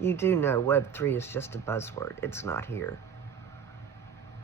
You do know Web3 is just a buzzword. It's not here.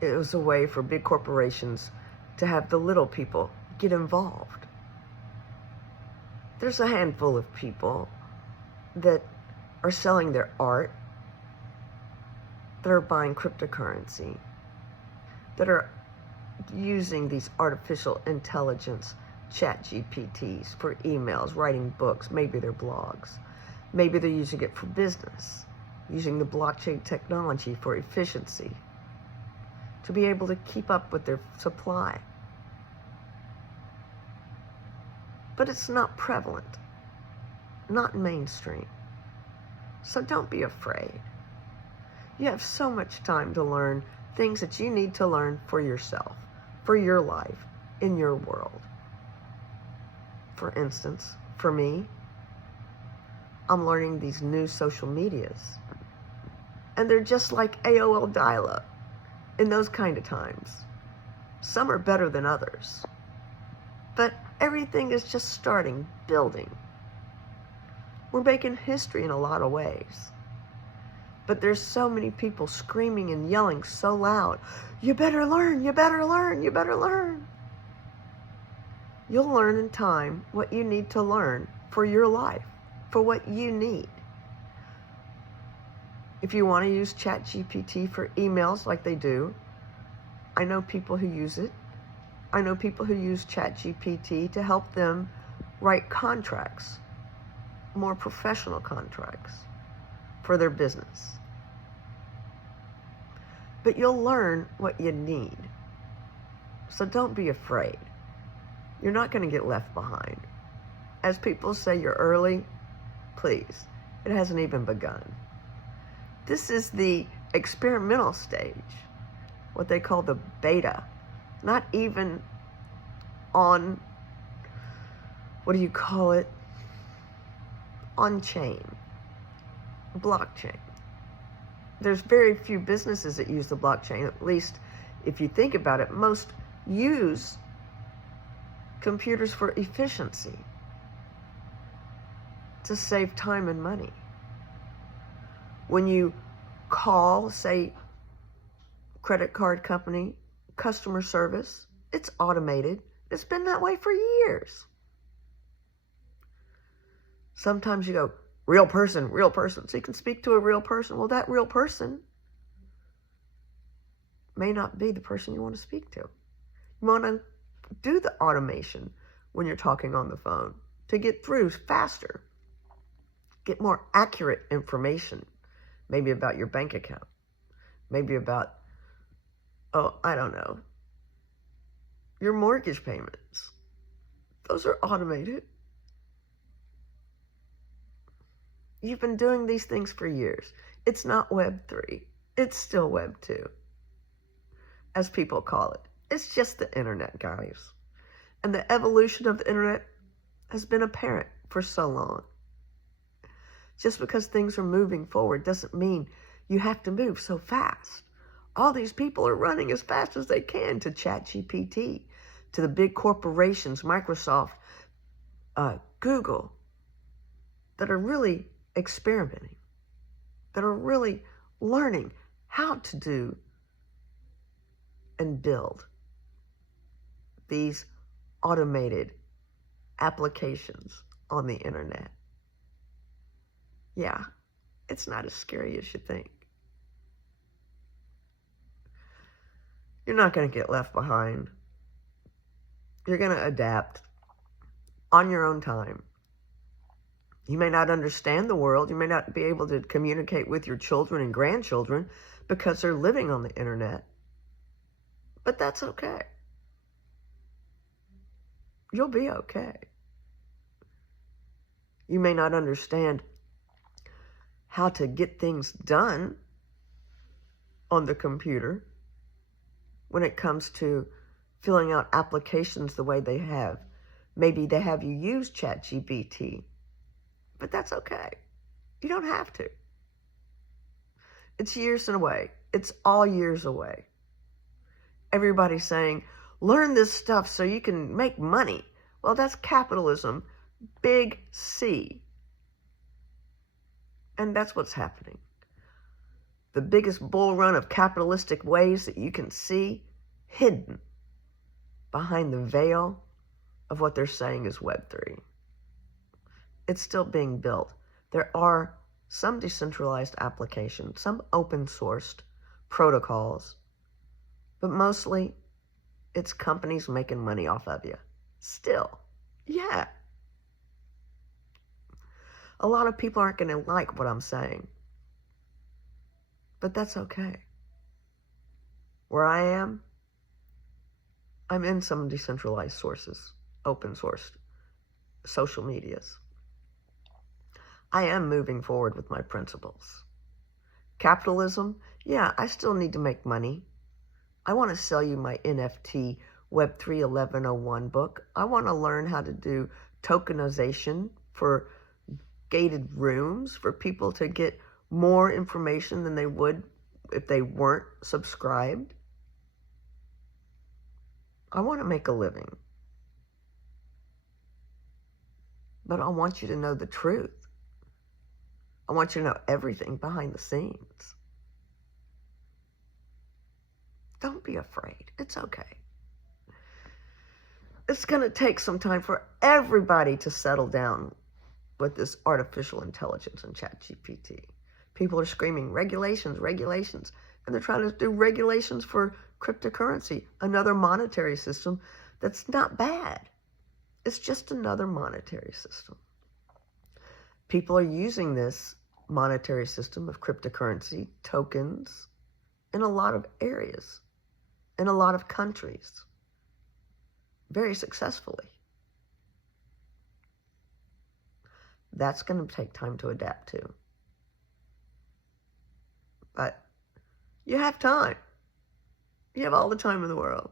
It was a way for big corporations to have the little people get involved. There's a handful of people that are selling their art, that are buying cryptocurrency, that are using these artificial intelligence chat GPTs for emails, writing books, maybe their blogs. Maybe they're using it for business, using the blockchain technology for efficiency, to be able to keep up with their supply. But it's not prevalent, not mainstream. So don't be afraid. You have so much time to learn things that you need to learn for yourself, for your life, in your world. For instance, for me, I'm learning these new social medias. And they're just like AOL dial-up in those kind of times. Some are better than others. But everything is just starting, building. We're making history in a lot of ways. But there's so many people screaming and yelling so loud, you better learn, you better learn, you better learn. You'll learn in time what you need to learn for your life, for what you need. If you want to use ChatGPT for emails like they do, I know people who use it. I know people who use ChatGPT to help them write contracts, more professional contracts for their business. But you'll learn what you need. So don't be afraid. You're not going to get left behind. As people say you're early, please, it hasn't even begun. This is the experimental stage, what they call the beta. Not even on, what do you call it? On-chain, blockchain. There's very few businesses that use the blockchain, at least if you think about it. Most use computers for efficiency, to save time and money. When you call, say, credit card company, customer service, it's automated. It's been that way for years. Sometimes you go, real person, so you can speak to a real person. Well, that real person may not be the person you want to speak to. You want to do the automation when you're talking on the phone to get through faster, get more accurate information, maybe about your bank account, maybe about, I don't know, your mortgage payments. Those are automated. You've been doing these things for years. It's not Web3. It's still Web2, as people call it. It's just the internet, guys. And the evolution of the internet has been apparent for so long. Just because things are moving forward doesn't mean you have to move so fast. All these people are running as fast as they can to ChatGPT, to the big corporations, Microsoft, Google, that are really experimenting, that are really learning how to do and build these automated applications on the internet. Yeah, it's not as scary as you think. You're not going to get left behind. You're going to adapt on your own time. You may not understand the world. You may not be able to communicate with your children and grandchildren because they're living on the internet. But that's okay. You'll be okay. You may not understand how to get things done on the computer when it comes to filling out applications the way they have. Maybe they have you use ChatGPT, but that's okay. You don't have to. It's years away. It's all years away. Everybody's saying, learn this stuff so you can make money. Well, that's capitalism, big C. And that's what's happening. The biggest bull run of capitalistic ways that you can see hidden behind the veil of what they're saying is Web3. It's still being built. There are some decentralized applications, some open sourced protocols, but mostly it's companies making money off of you. Still, yeah. A lot of people aren't going to like what I'm saying, but that's okay. Where I am, I'm in some decentralized sources, open sourced social medias. I am moving forward with my principles. Capitalism, yeah, I still need to make money. I want to sell you my NFT Web3 1101 book. I want to learn how to do tokenization for gated rooms for people to get more information than they would if they weren't subscribed. I want to make a living. But I want you to know the truth. I want you to know everything behind the scenes. Don't be afraid. It's okay. It's going to take some time for everybody to settle down with this artificial intelligence and ChatGPT. People are screaming, regulations, regulations. And they're trying to do regulations for cryptocurrency, another monetary system that's not bad. It's just another monetary system. People are using this monetary system of cryptocurrency, tokens, in a lot of areas, in a lot of countries, very successfully. That's going to take time to adapt to. But you have time. You have all the time in the world.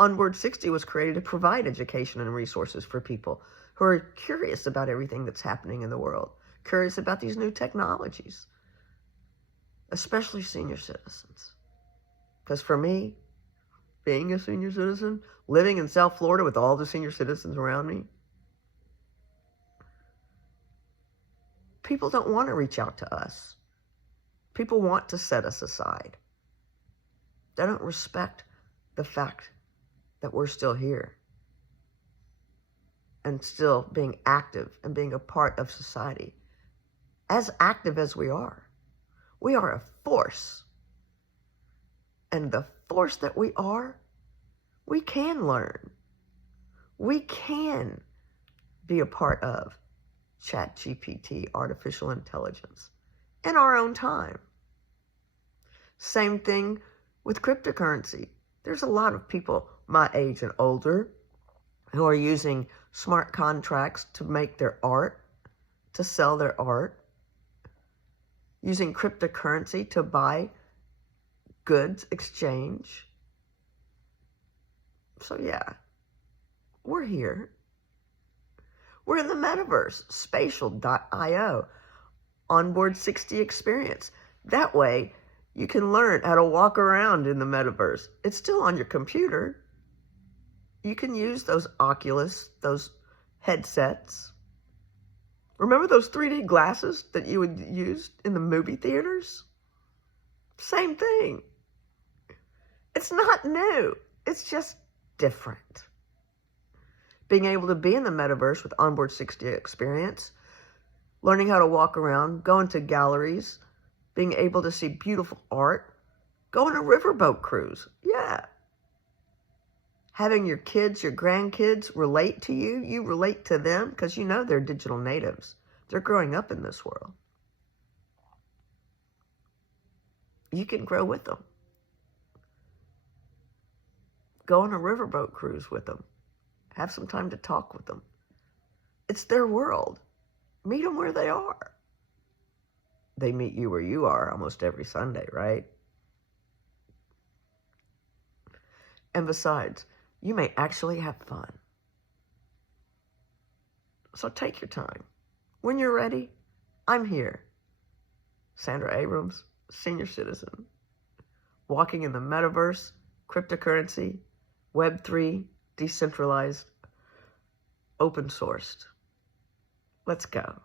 Onboard 60 was created to provide education and resources for people who are curious about everything that's happening in the world, curious about these new technologies, especially senior citizens. Because for me, being a senior citizen, living in South Florida with all the senior citizens around me, people don't want to reach out to us. People want to set us aside. They don't respect the fact that we're still here and still being active and being a part of society. As active as we are a force. And the force that we are, we can learn. We can be a part of ChatGPT, artificial intelligence, in our own time. Same thing with cryptocurrency. There's a lot of people my age and older who are using smart contracts to make their art, to sell their art, using cryptocurrency to buy goods, exchange. So yeah, we're here. We're in the metaverse, spatial.io, onboard 60 experience. That way, you can learn how to walk around in the metaverse. It's still on your computer. You can use those Oculus, those headsets. Remember those 3D glasses that you would use in the movie theaters? Same thing. It's not new. It's just different. Being able to be in the metaverse with onboard 60 experience, learning how to walk around, go into galleries, being able to see beautiful art, go on a riverboat cruise. Yeah. Having your kids, your grandkids relate to you, you relate to them because you know they're digital natives. They're growing up in this world. You can grow with them. Go on a riverboat cruise with them. Have some time to talk with them. It's their world. Meet them where they are. They meet you where you are almost every Sunday, right? And besides, you may actually have fun. So take your time. When you're ready, I'm here. Sandra Abrams, senior citizen, walking in the metaverse, cryptocurrency, Web3, decentralized, open sourced. Let's go.